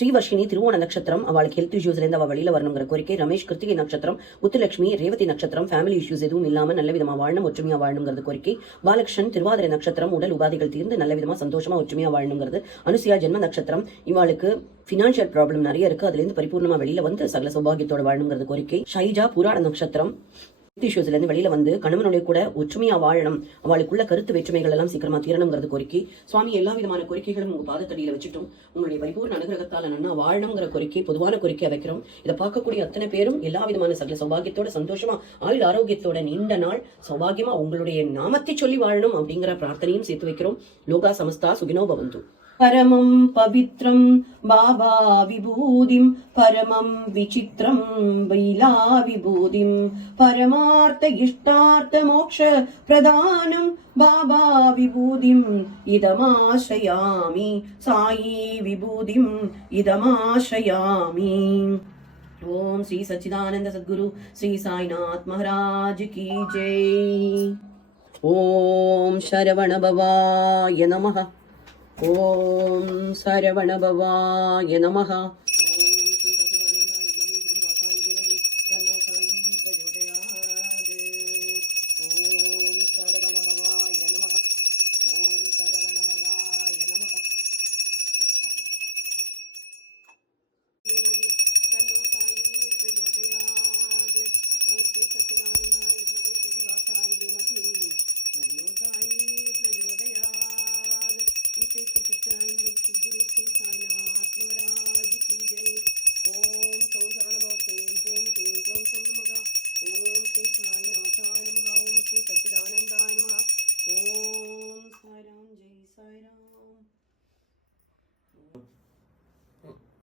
ஸ்ரீவர்ஷினி திருவோண நட்சத்திரம், அவளுக்கு ஹெல்த் இஷ்யூஸ்ல இருந்து அவ வெளியில வரணுங்கிற கோரிக்கை. ரமேஷ் கிருத்திகை நட்சத்திரம், முத்துலட்சுமி ரேவதி நட்சத்திரம், ஃபேமிலி இஷ்யூஸ் எதுவும் இல்லாம நல்ல விதமா வாழணும், ஒற்றுமையா வாழணுங்கிறது கோரிக்கை. பாலகிருஷ்ணன் திருவாதிரை நட்சத்திரம், உடல் உபாதைகள் தீர்ந்து நல்ல விதமா சந்தோஷமா ஒற்றுமையா வாழணுங்கிறது. அனுசியா ஜென்ம நட்சத்திரம், இவாளுக்கு ஃபினான்ஷியல் ப்ராப்ளம் நிறைய இருக்கு, அதுல இருந்து பரிபூர்ணமா வெளியில வந்து சகல சௌபாகியத்தோட வாழணுங்கிறது கோரிக்கை. ஷைஜா புராண நட்சத்திரம், இஷ்யூஸ்ல இருந்து வெளியில வந்து கணவனுடைய கூட ஒற்றுமையா வாழணும், அவளுக்குள்ள கருத்து வேற்றுமைகள் எல்லாம் சீக்கிரமா தீரணுங்கிறது கோரிக்கை. சுவாமி எல்லா விதமான கோரிக்கைகளும் உங்க பாதத்தடியில வச்சுட்டும் உங்களுடைய பரிபூர்ண அனுகிரகத்தால நன்னா வாழணுங்கிற கோரிக்கை, பொதுவான கோரிக்கையை வைக்கிறோம். இதை பார்க்கக்கூடிய அத்தனை பேரும் எல்லா விதமான சகல சௌபாகியத்தோட சந்தோஷமா ஆயுள் ஆரோக்கியத்தோட நீண்ட நாள் சௌபாகியமா உங்களுடைய நாமத்தை சொல்லி வாழணும் அப்படிங்கிற பிரார்த்தனையும் சேர்த்து வைக்கிறோம். லோகா சமஸ்தா சுகினோ பவந்து. परमं पवित्रं बाबा विभूतिं परमं विचित्रं बैला विभूतिं परमार्थ इष्टार्थ मोक्ष प्रदानं बाबा विभूतिं इदमाश्रयामि साई विभूतिं इदमाश्रयामि. ओम श्री सच्चिदानंद सद्गुरु श्री साईनाथ महाराज की जय. ओम शरवण भवाय नमः. ओम सरवण भवाय नमः.